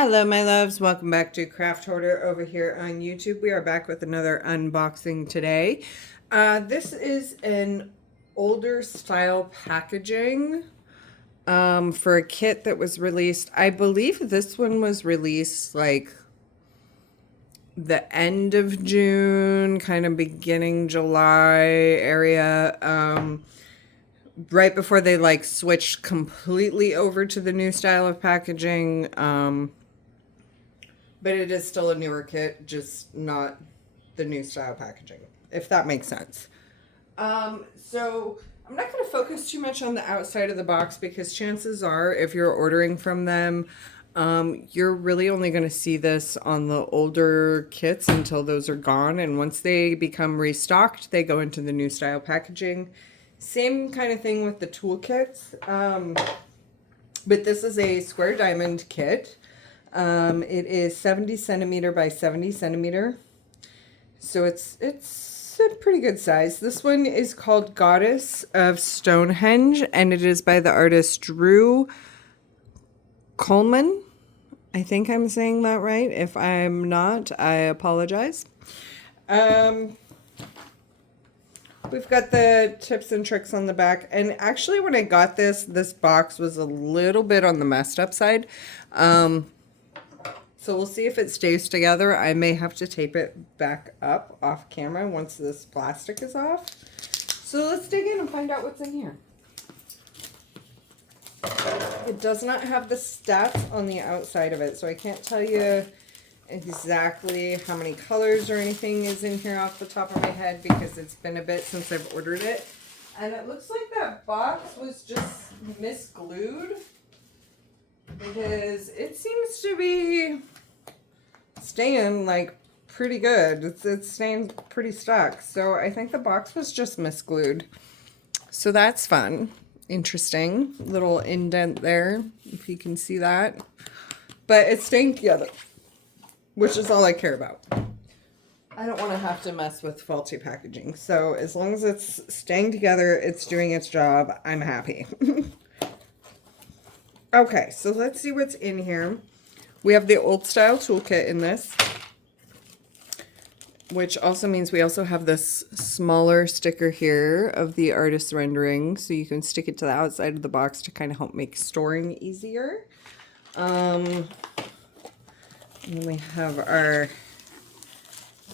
Hello, my loves. Welcome back to Craft Hoarder over here on YouTube. We are back with another unboxing today. This is an older style packaging for a kit that was released. I believe this one was released like the end of June, kind of beginning July area. Right before they like switched completely over to the new style of packaging. But it is still a newer kit, just not the new style packaging, if that makes sense. So I'm not going to focus too much on the outside of the box because chances are, if you're ordering from them, you're really only going to see this on the older kits until those are gone. And once they become restocked, they go into the new style packaging. Same kind of thing with the toolkits. But this is a square diamond kit. It is 70 centimeter by 70 centimeter. So it's a pretty good size. This one is called Goddess of Stonehenge, and it is by the artist Drew Coleman. I think I'm saying that right. If I'm not, I apologize. We've got the tips and tricks on the back. And actually, when I got this box was a little bit on the messed up side. So we'll see if it stays together. I may have to tape it back up off camera once this plastic is off. So let's dig in and find out what's in here. It does not have the stats on the outside of it, so I can't tell you exactly how many colors or anything is in here off the top of my head because it's been a bit since I've ordered it. And it looks like that box was just misglued because it seems to be staying like pretty good. It's staying pretty stuck. So I think the box was just misglued. So that's fun. Interesting. Little indent there, if you can see that. But it's staying together, which is all I care about. I don't want to have to mess with faulty packaging. So as long as it's staying together, it's doing its job, I'm happy. Okay, so let's see what's in here. We have the old style toolkit in this, which also means we also have this smaller sticker here of the artist's rendering, so you can stick it to the outside of the box to kind of help make storing easier. And then we have our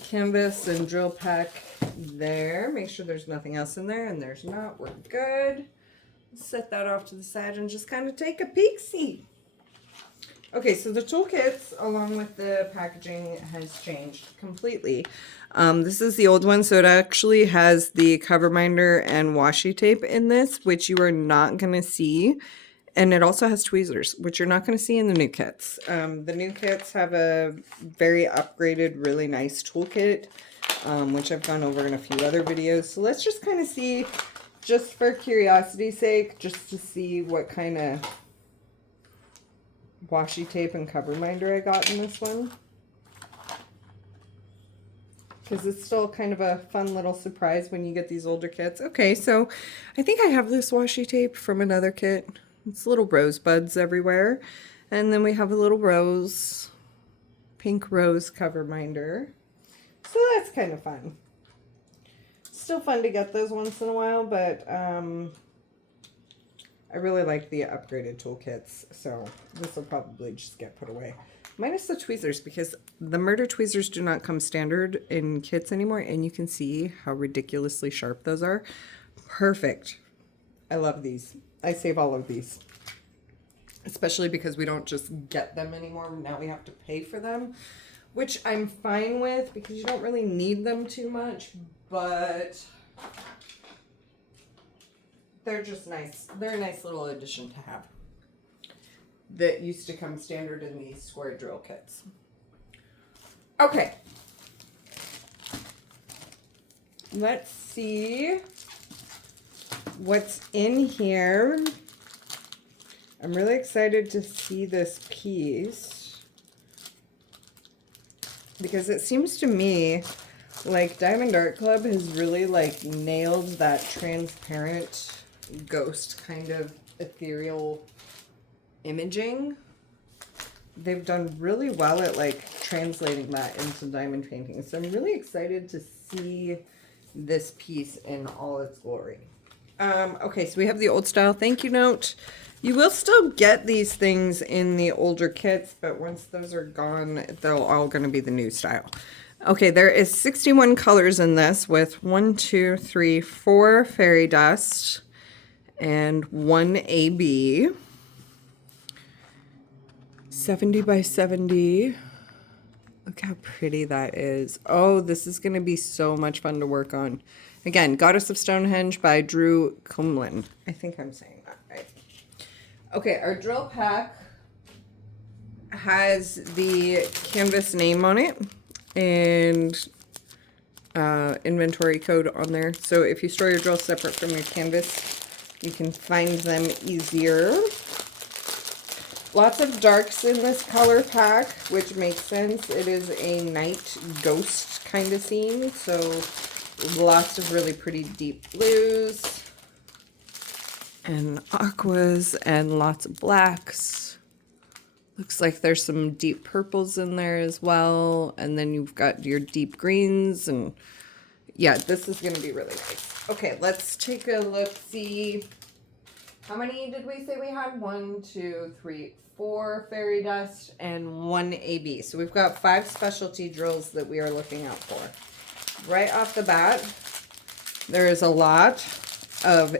canvas and drill pack there. Make sure there's nothing else in there, and there's not. We're good. Set that off to the side and just kind of take a peek-see. Okay, so the toolkits, along with the packaging, has changed completely. This is the old one, so it actually has the cover binder and washi tape in this, which you are not going to see. And it also has tweezers, which you're not going to see in the new kits. The new kits have a very upgraded, really nice toolkit, which I've gone over in a few other videos. So let's just kind of see, just for curiosity's sake, just to see what kind of washi tape and cover binder I got in this one, because it's still kind of a fun little surprise when you get these older kits. Okay, so I think I have this washi tape from another kit. It's little rosebuds everywhere, and then we have a little rose, pink rose cover binder, so that's kind of fun. Still fun to get those once in a while, but I really like the upgraded toolkits, so this will probably just get put away. Minus the tweezers, because the murder tweezers do not come standard in kits anymore, and you can see how ridiculously sharp those are. Perfect. I love these. I save all of these. Especially because we don't just get them anymore. Now we have to pay for them, which I'm fine with because you don't really need them too much, but they're just nice. They're a nice little addition to have. That used to come standard in these square drill kits. Okay. Let's see what's in here. I'm really excited to see this piece because it seems to me like Diamond Art Club has really like nailed that transparent ghost kind of ethereal imaging they've done really well at like translating that into diamond painting. So I'm really excited to see this piece in all its glory. Okay, so we have the old style thank you note. You will still get these things in the older kits, but once those are gone, they're all going to be the new style. Okay, there is 61 colors in this with 1, 2, 3, 4 fairy dust and 1 AB. 70 by 70. Look how pretty that is. Oh, this is going to be so much fun to work on. Again, Goddess of Stonehenge by Drew Kumlin. I think I'm saying that right. Okay, our drill pack has the canvas name on it and inventory code on there. So if you store your drills separate from your canvas, you can find them easier. Lots of darks in this color pack, which makes sense. It is a night ghost kind of scene, so lots of really pretty deep blues and aquas and lots of blacks. Looks like there's some deep purples in there as well, and then you've got your deep greens, and yeah, this is going to be really nice. Okay, let's take a look, see how many did we say we had? 1, 2, 3, 4 fairy dust and 1 AB. So we've got 5 specialty drills that we are looking out for. Right off the bat, there is a lot of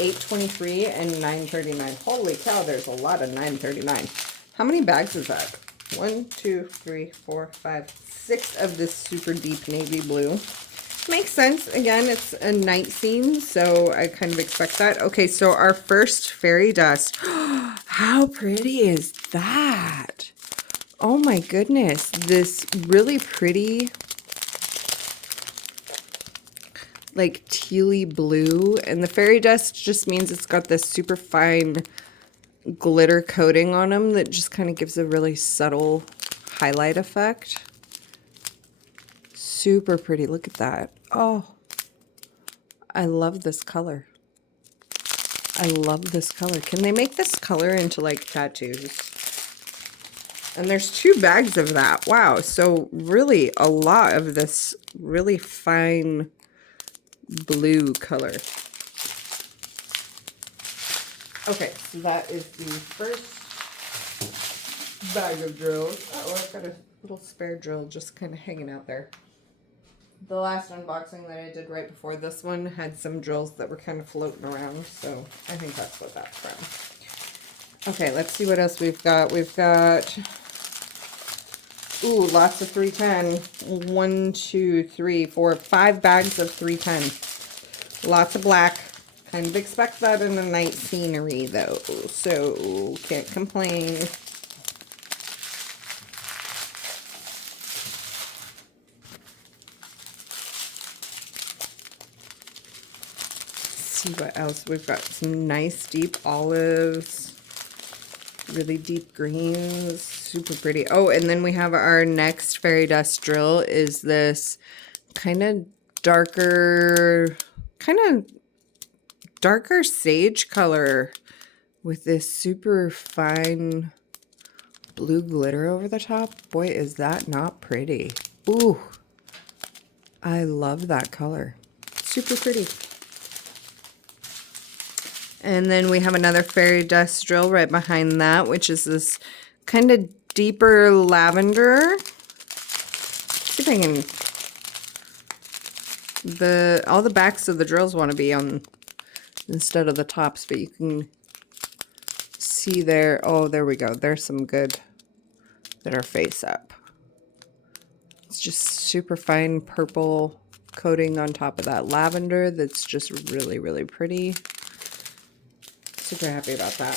823 and 939. Holy cow, there's a lot of 939. How many bags is that? 1, 2, 3, 4, 5, 6 of this super deep navy blue. Makes sense. Again, it's a night scene, so I kind of expect that. Okay, so our first fairy dust. How pretty is that? Oh my goodness. This really pretty, like tealy blue. And the fairy dust just means it's got this super fine glitter coating on them that just kind of gives a really subtle highlight effect. Super pretty. Look at that. Oh, I love this color. I love this color. Can they make this color into like tattoos? And there's 2 bags of that. Wow. So really a lot of this really fine blue color. Okay, so that is the first bag of drills. Oh, I've got a little spare drill just kind of hanging out there. The last unboxing that I did right before this one had some drills that were kind of floating around, so I think that's what that's from. Okay, let's see what else we've got. We've got, ooh, lots of 310. 1, 2, 3, 4, 5 bags of 310. Lots of black. Kind of expect that in the night scenery, though, so can't complain. See what else we've got. Some nice deep olives, really deep greens, super pretty. Oh, and then we have our next fairy dust drill is this kind of darker sage color with this super fine blue glitter over the top. Boy, is that not pretty. Ooh, I love that color. Super pretty. And then we have another fairy dust drill right behind that, which is this kind of deeper lavender. See if I can... all the backs of the drills want to be on instead of the tops, but you can see there. Oh, there we go. There's some good that are face up. It's just super fine purple coating on top of that lavender that's just really, really pretty. Super happy about that.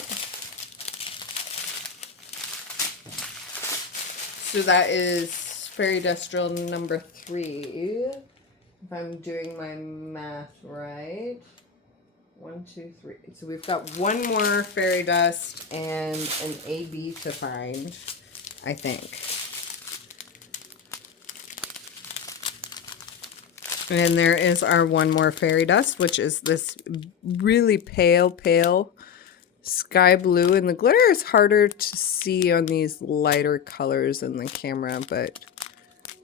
So that is fairy dust drill number 3. If I'm doing my math right. 1, 2, 3. So we've got 1 more fairy dust and an AB to find, I think. And there is our 1 more fairy dust, which is this really pale sky blue, and the glitter is harder to see on these lighter colors in the camera, but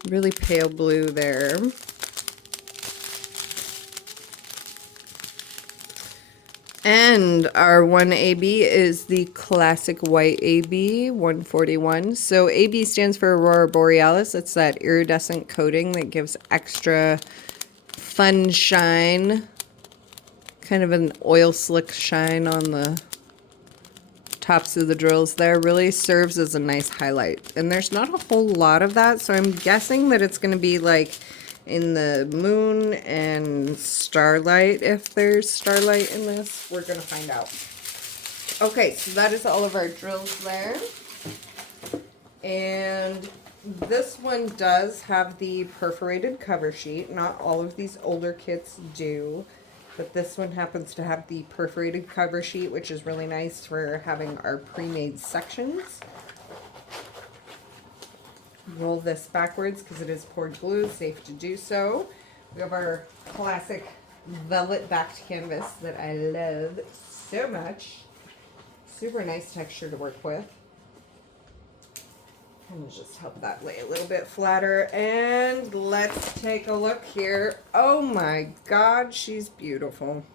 really pale blue there. And our 1AB is the classic white AB 141. So AB stands for Aurora Borealis. It's that iridescent coating that gives extra fun shine, kind of an oil slick shine on the tops of the drills there. Really serves as a nice highlight. And there's not a whole lot of that, so I'm guessing that it's going to be like in the moon and starlight. If there's starlight in this, we're going to find out. Okay, so that is all of our drills there. And this one does have the perforated cover sheet. Not all of these older kits do, but this one happens to have the perforated cover sheet, which is really nice for having our pre-made sections. Roll this backwards because it is poured glue, safe to do so. We have our classic velvet backed canvas that I love so much. Super nice texture to work with. And just help that lay a little bit flatter. And let's take a look here. Oh my God, she's beautiful.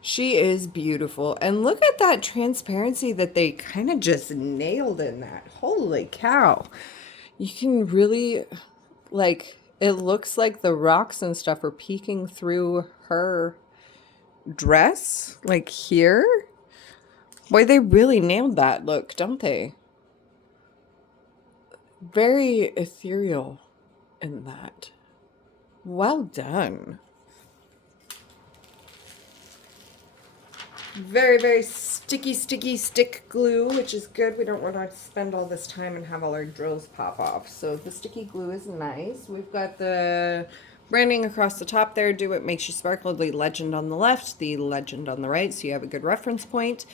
She is beautiful. And look at that transparency that they kind of just nailed in that. Holy cow. You can really, like, it looks like the rocks and stuff are peeking through her dress, like here. Boy, they really nailed that look, don't they? Very ethereal in that. Well done. Very, very sticky stick glue, which is good. We don't want to spend all this time and have all our drills pop off. So the sticky glue is nice. We've got the branding across the top there. Do What Makes You Sparkle. The legend on the left, the legend on the right, so you have a good reference point.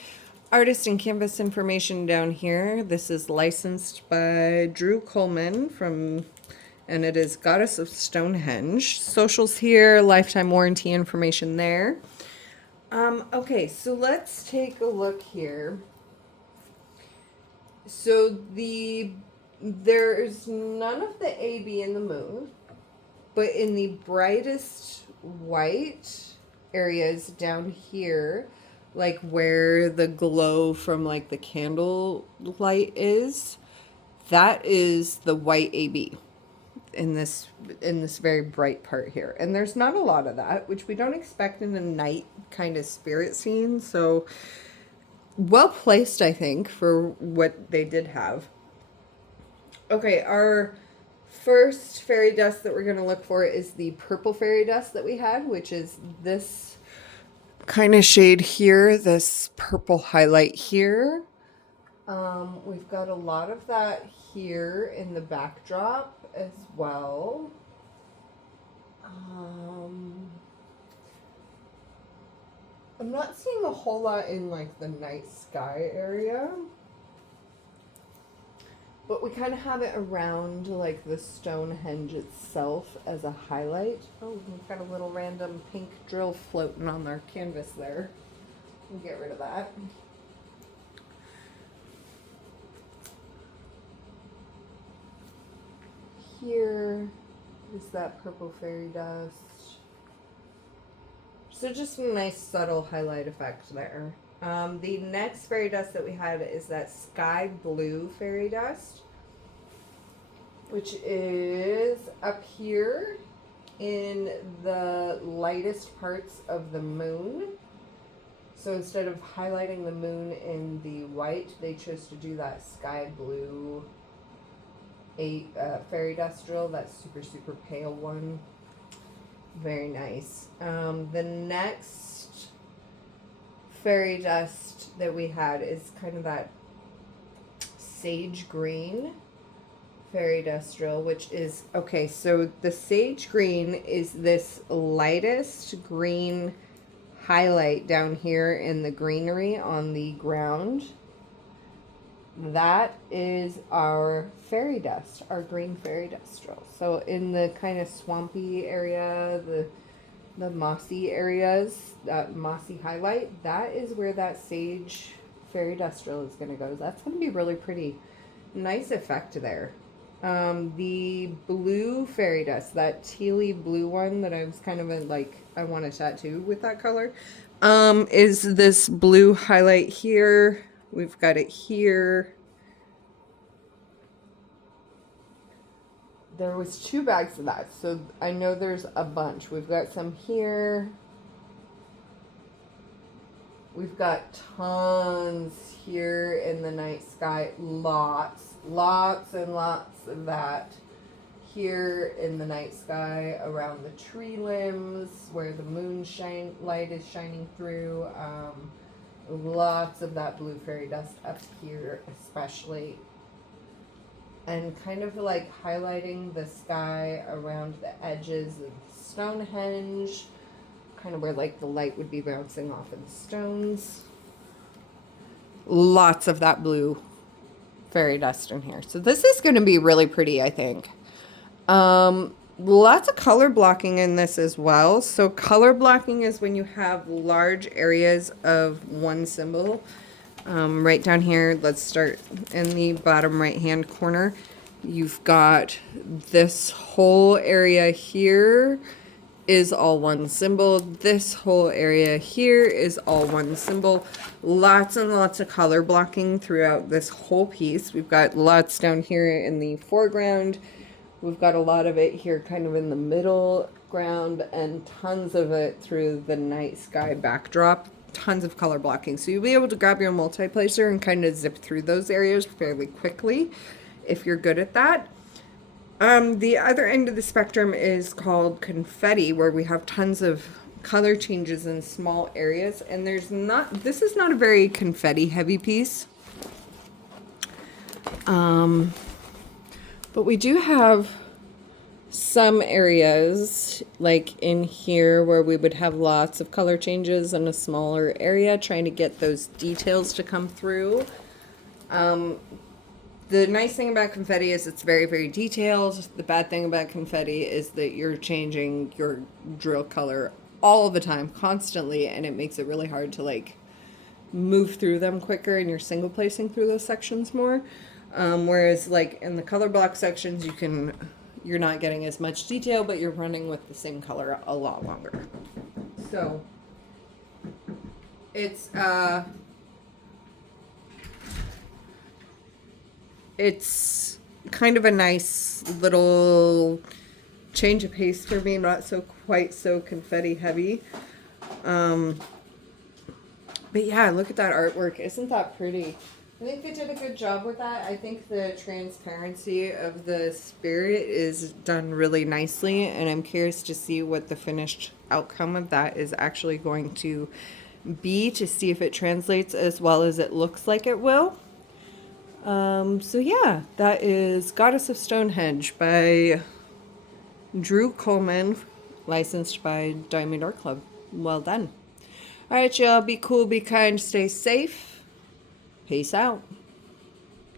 Artist and canvas information down here. This is licensed by Drew Coleman and it is Goddess of Stonehenge. Socials here, lifetime warranty information there. Okay, so let's take a look here. So there's none of the AB in the moon, but in the brightest white areas down here, like where the glow from like the candle light is, that is the white AB in this very bright part here. And there's not a lot of that, which we don't expect in a night kind of spirit scene. So well placed, I think, for what they did have. Okay, our first fairy dust that we're going to look for is the purple fairy dust that we had, which is this kind of shade here, this purple highlight here. We've got a lot of that here in the backdrop as well. I'm not seeing a whole lot in like the night sky area, but we kind of have it around like the Stonehenge itself as a highlight. Oh, we've got a little random pink drill floating on our canvas there. We'll get rid of that. Here is that purple fairy dust. So just a nice subtle highlight effect there. The next fairy dust that we had is that sky blue fairy dust, which is up here in the lightest parts of the moon. So instead of highlighting the moon in the white, they chose to do that sky blue fairy dust drill, that super pale one. Very nice. The next fairy dust that we had is kind of that sage green fairy dust drill, which is, okay, so the sage green is this lightest green highlight down here in the greenery on the ground. That is our fairy dust, our green fairy dust drill. So in the kind of swampy area, the the mossy areas, that mossy highlight, that is where that sage fairy dust drill is going to go. That's going to be really pretty. Nice effect there. The blue fairy dust, that tealy blue one that I was kind of like, I want a tattoo with that color, is this blue highlight here. We've got it here. There was 2 bags of that, so I know there's a bunch. We've got some here. We've got tons here in the night sky. Lots and lots of that here in the night sky, around the tree limbs where the moon light is shining through. Lots of that blue fairy dust up here especially. And kind of like highlighting the sky around the edges of Stonehenge, kind of where like the light would be bouncing off of the stones. Lots of that blue fairy dust in here. So this is going to be really pretty, I think. Lots of color blocking in this as well. So color blocking is when you have large areas of one symbol. Right down here, let's start in the bottom right hand corner. You've got this whole area here is all one symbol. This whole area here is all one symbol. Lots and lots of color blocking throughout this whole piece. We've got lots down here in the foreground. We've got a lot of it here kind of in the middle ground, and tons of it through the night sky backdrop. Tons of color blocking. So you'll be able to grab your multiplacer and kind of zip through those areas fairly quickly if you're good at that. The other end of the spectrum is called confetti, where we have tons of color changes in small areas, and this is not a very confetti heavy piece. But we do have some areas like in here where we would have lots of color changes in a smaller area, trying to get those details to come through. The nice thing about confetti is it's very, very detailed. The bad thing about confetti is that you're changing your drill color all the time, constantly, and it makes it really hard to like move through them quicker, and you're single placing through those sections more. Whereas like in the color block sections, you're not getting as much detail, but you're running with the same color a lot longer. So it's kind of a nice little change of pace for me, not quite so confetti heavy. But yeah, look at that artwork. Isn't that pretty? I think they did a good job with that. I think the transparency of the spirit is done really nicely, and I'm curious to see what the finished outcome of that is actually going to be, to see if it translates as well as it looks like it will. So yeah, that is Goddess of Stonehenge by Drew Coleman, licensed by Diamond Art Club. Well done. All right, y'all, be cool, be kind, stay safe. Peace out.